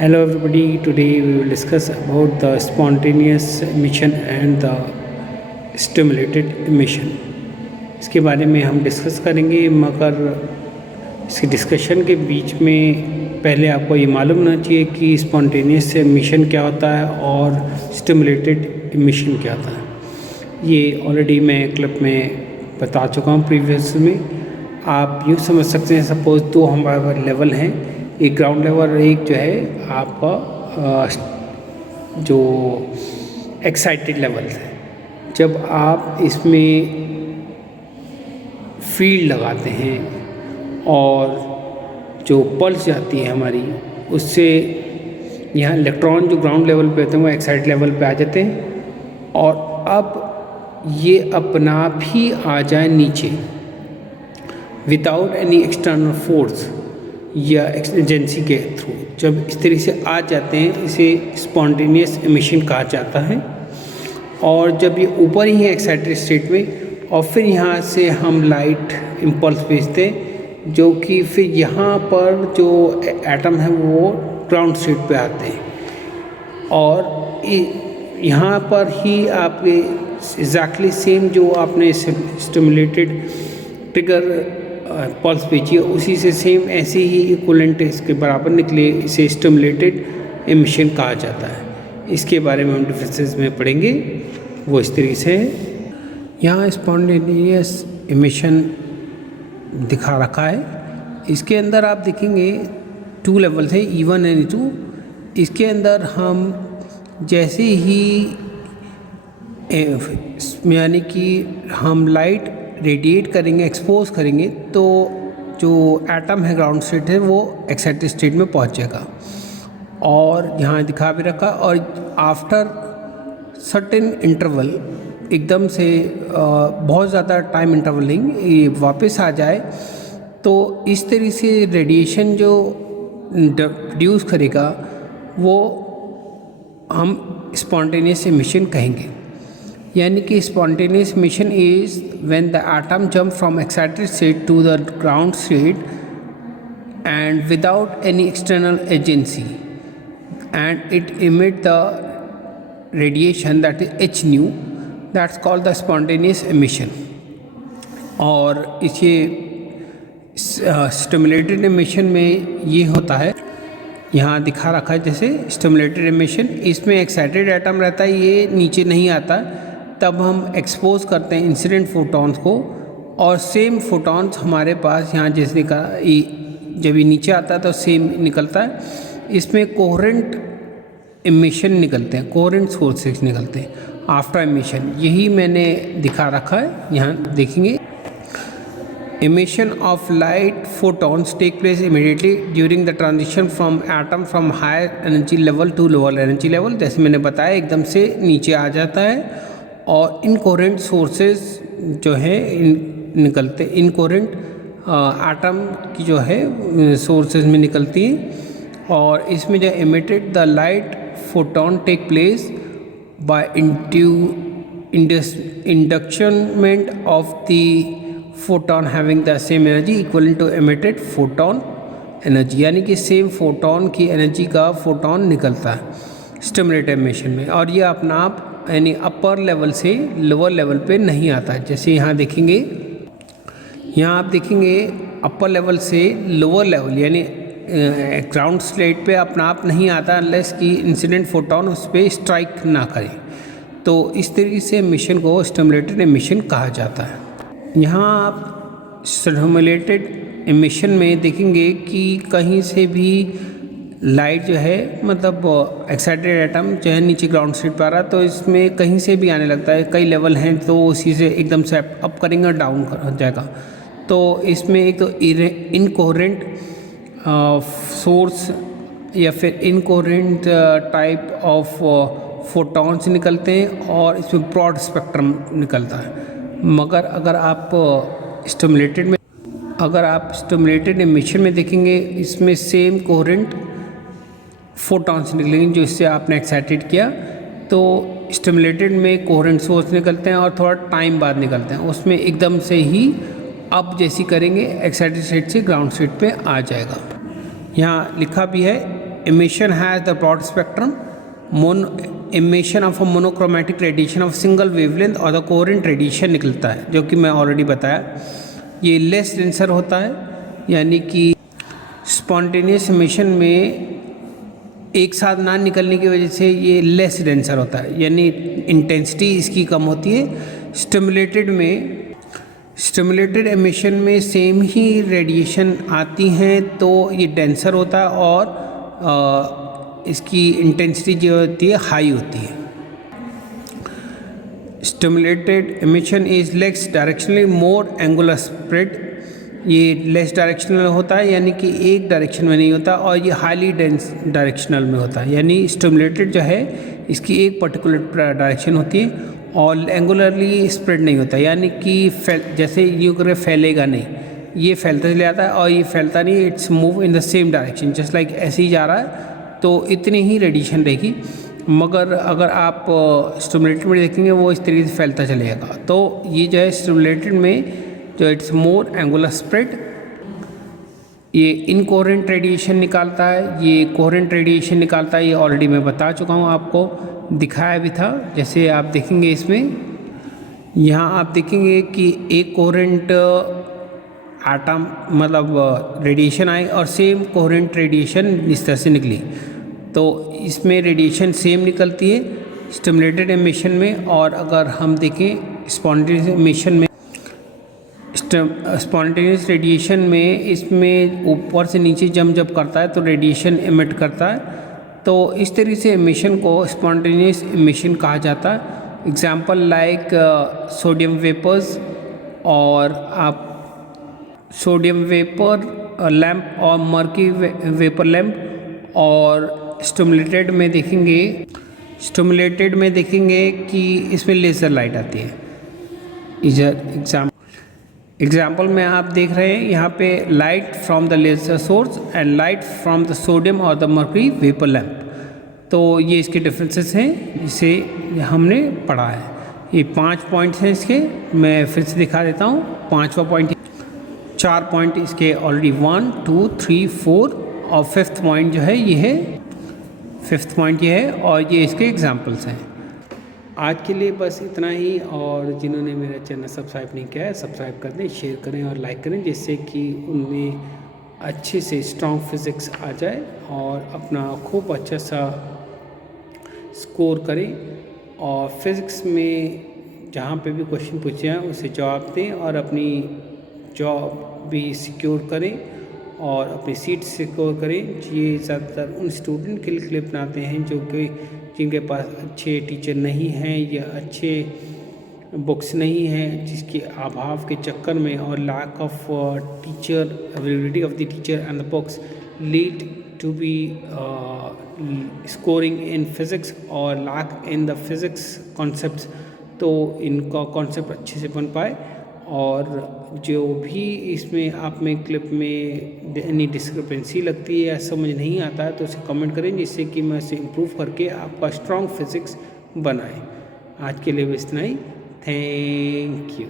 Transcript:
Hello everybody, today we will discuss about the spontaneous emission and the stimulated emission। इसके बारे में हम discuss करेंगे, मगर इसकी डिस्कशन के बीच में पहले आपको ये मालूम होना चाहिए कि स्पॉन्टेनियस एमिशन क्या होता है और स्टिमुलेटेड एमिशन क्या होता है। ये ऑलरेडी मैं क्लिप में बता चुका हूँ प्रीवियस में। आप यूँ समझ सकते हैं, सपोज दो हमारे लेवल हैं, एक ग्राउंड लेवल और एक जो है आपका जो एक्साइटेड लेवल है। जब आप इसमें फील्ड लगाते हैं और जो पल्स जाती है हमारी, उससे यहाँ इलेक्ट्रॉन जो ग्राउंड लेवल पे होते हैं वो एक्साइटेड लेवल पे आ जाते हैं और अब ये अपना आप ही आ जाए नीचे विदाउट एनी एक्सटर्नल फोर्स या एजेंसी के थ्रू। जब इस तरीके से आ जाते हैं, इसे स्पॉन्टेनियस एमिशन कहा जाता है। और जब ये ऊपर ही है एक्साइटेड स्टेट में, और फिर यहाँ से हम लाइट इम्पल्स भेजते हैं, जो कि फिर यहाँ पर जो एटम है वो ग्राउंड स्टेट पे आते हैं और यहाँ पर ही आपके एग्जैक्टली सेम जो आपने स्टिमुलेटेड ट्रिगर पल्स भेजी है, उसी से सेम ऐसे ही इक्विवेलेंट इसके बराबर निकले, इसे स्टिमुलेटेड एमिशन कहा जाता है। इसके बारे में हम डिफरेंसेस में पढ़ेंगे, वो इस तरीके से है। यहाँ स्पॉन्टेनियस एमिशन दिखा रखा है। इसके अंदर आप देखेंगे 2 लेवल्स है, E1 एंड E2। इसके अंदर हम जैसे ही यानी कि हम लाइट रेडिएट करेंगे, एक्सपोज करेंगे, तो जो एटम है ग्राउंड स्टेट है वो एक्साइटेड स्टेट में पहुंच जाएगा। और यहाँ दिखा भी रखा, और आफ्टर सर्टेन इंटरवल, एकदम से बहुत ज़्यादा टाइम इंटरवल नहीं, ये वापस आ जाए, तो इस तरीके से रेडिएशन जो प्रोड्यूस करेगा वो हम स्पॉन्टेनियस एमिशन कहेंगे। यानी कि spontaneous emission is when the atom jump from excited state to the ground state and without any external agency and it emit the radiation that is h nu, that's called the spontaneous emission। और इसे stimulated emission में ये होता है, यहाँ दिखा रखा है जैसे स्टिमुलेटेड एमिशन, इसमें एक्साइटेड एटम रहता है, ये नीचे नहीं आता। तब हम एक्सपोज करते हैं इंसिडेंट फोटॉन्स को, और सेम फोटॉन्स हमारे पास यहाँ जैसे का जब ये नीचे आता है तो सेम निकलता है। इसमें कोहेरेंट एमिशन निकलते हैं, कोहेरेंट सोर्सेस निकलते हैं आफ्टर एमिशन। यही मैंने दिखा रखा है, यहाँ देखेंगे। emission of light photons take place immediately during the transition from atom from higher energy level to lower energy level। जैसे मैंने बताया, एकदम से नीचे आ जाता है और इनकोहेरेंट सोर्सेज जो है निकलते, इनकोहेरेंट एटम की जो है सोर्सेज में निकलती हैं। और इसमें जो emitted the light photon take place by inductionment of the photon having the same energy equal to emitted photon energy. यानी कि सेम फोटॉन की एनर्जी का फोटॉन निकलता है स्टिमुलेटेड एमिशन में, और ये अपना आप यानी अपर लेवल से लोअर लेवल पे नहीं आता है। जैसे यहाँ देखेंगे, यहाँ आप देखेंगे अपर लेवल से लोअर लेवल यानी ग्राउंड स्टेट पे अपना आप नहीं आता अनलेस कि इंसिडेंट फोटॉन उस पर स्ट्राइक ना करे। तो इस तरीके से एमिशन को स्टिमुलेटेड एमिशन कहा जाता है। यहाँ आप स्टिमुलेटेड एमिशन में देखेंगे कि कहीं से भी लाइट जो है, मतलब एक्साइटेड एटम जो है नीचे ग्राउंड स्टेट पर आ रहा है, तो इसमें कहीं से भी आने लगता है। कई लेवल हैं तो उसी से एकदम से अप करेंगे और डाउन कर जाएगा। तो इसमें एक तो इनकोहेरेंट सोर्स या फिर इनकोहेरेंट टाइप ऑफ फोटॉन्स निकलते हैं, और इसमें ब्रॉड स्पेक्ट्रम निकलता है। मगर अगर आप स्टिमुलेटेड एमिशन में देखेंगे, इसमें सेम कोहेरेंट फोटॉन्स निकलेंगे जो इससे आपने एक्साइटेड किया। तो स्टिमुलेटेड में कोहेरेंट सोर्स निकलते हैं और थोड़ा टाइम बाद निकलते हैं, उसमें एकदम से ही अप जैसी करेंगे एक्साइटेड स्टेट से ग्राउंड स्टेट पे आ जाएगा। यहाँ लिखा भी है emission has the broad spectrum, emission of a monochromatic radiation of single wavelength और the coherent radiation निकलता है, जो कि मैं ऑलरेडी बताया। ये लेस डेंसर होता है, यानी कि स्पॉन्टेनियस एमिशन में एक साथ ना निकलने की वजह से ये लेस डेंसर होता है, यानी इंटेंसिटी इसकी कम होती है। स्टिमुलेटेड एमिशन में सेम ही रेडिएशन आती हैं तो ये डेंसर होता है और इसकी इंटेंसिटी जो होती है हाई होती है। Stimulated emission is less directionally more angular spread, ये लेस डायरेक्शनल होता है, यानी कि एक डायरेक्शन में नहीं होता, और ये हाईली डेंस डायरेक्शनल में होता है, यानी स्टिमुलेटेड जो है इसकी एक पर्टिकुलर डायरेक्शन होती है और एंगुलरली स्प्रेड नहीं होता, यानी कि जैसे ये करे फैलेगा नहीं, ये फैलता चले जाता है और ये फैलता नहीं, it's move in the same direction just like ऐसे ही जा रहा है, तो इतनी ही रेडिएशन रहेगी। मगर अगर आप स्टिमुलेटेड में देखेंगे वो इस तरीके से फैलता चलेगा। तो ये जो है स्टिमुलेटेड में जो इट्स मोर एंगुलर स्प्रेड, ये इनकोहेरेंट रेडिएशन निकालता है, ये कोहेरेंट रेडिएशन निकालता है, ये ऑलरेडी मैं बता चुका हूँ, आपको दिखाया भी था। जैसे आप देखेंगे इसमें, यहाँ आप देखेंगे कि एक कोहेरेंट एटम मतलब रेडिएशन आई और सेम कोहेरेंट रेडिएशन इस तरह से निकली, तो इसमें रेडिएशन सेम निकलती है स्टिमुलेटेड एमिशन में। और अगर हम देखें स्पॉन्टेनियस एमिशन में, स्पॉन्टेनियस रेडिएशन में इसमें ऊपर से नीचे जब करता है तो रेडिएशन एमिट करता है, तो इस तरीके से एमिशन को स्पॉन्टेनियस एमिशन कहा जाता है। एग्जांपल लाइक सोडियम वेपर्स, और आप सोडियम वेपर लैंप और मर्क्यूरी वेपर लैंप, और स्टिमुलेटेड में देखेंगे कि इसमें लेज़र लाइट आती है। इधर एग्जाम्पल में आप देख रहे हैं यहाँ पे light from the laser source and light from the sodium और द मर्क्यूरी वेपर लैंप। तो ये इसके डिफरेंसेस हैं जिसे हमने पढ़ा है। ये 5 पॉइंट्स हैं इसके, मैं फिर से दिखा देता हूँ। 5वां पॉइंट, 4 पॉइंट इसके ऑलरेडी 1, 2, 3, 4 और 5th पॉइंट जो है ये है, 5th पॉइंट ये है, और ये इसके एग्जाम्पल्स हैं। आज के लिए बस इतना ही, और जिन्होंने मेरा चैनल सब्सक्राइब नहीं किया है सब्सक्राइब कर दें, शेयर करें और लाइक करें, जिससे कि उनमें अच्छे से स्ट्रॉन्ग फिज़िक्स आ जाए और अपना खूब अच्छा सा स्कोर करें, और फिज़िक्स में जहाँ पे भी क्वेश्चन पूछे हैं उसे जवाब दें और अपनी जॉब भी सिक्योर करें और अपनी सीट सिक्योर करें। ये ज़्यादातर उन स्टूडेंट के लिए बनाते हैं जो कि जिनके पास अच्छे टीचर नहीं हैं या अच्छे बुक्स नहीं हैं, जिसके अभाव के चक्कर में और lack of teacher availability of the teacher and the books lead to be scoring in physics और lack in the physics concepts, तो इनका कॉन्सेप्ट अच्छे से बन पाए। और जो भी इसमें आप में क्लिप में एनी डिस्क्रिपेंसी लगती है या समझ नहीं आता है तो उसे कमेंट करें, जिससे कि मैं इसे इम्प्रूव करके आपका स्ट्रॉन्ग फिज़िक्स बनाएं। आज के लिए बस इतना ही। Thank you.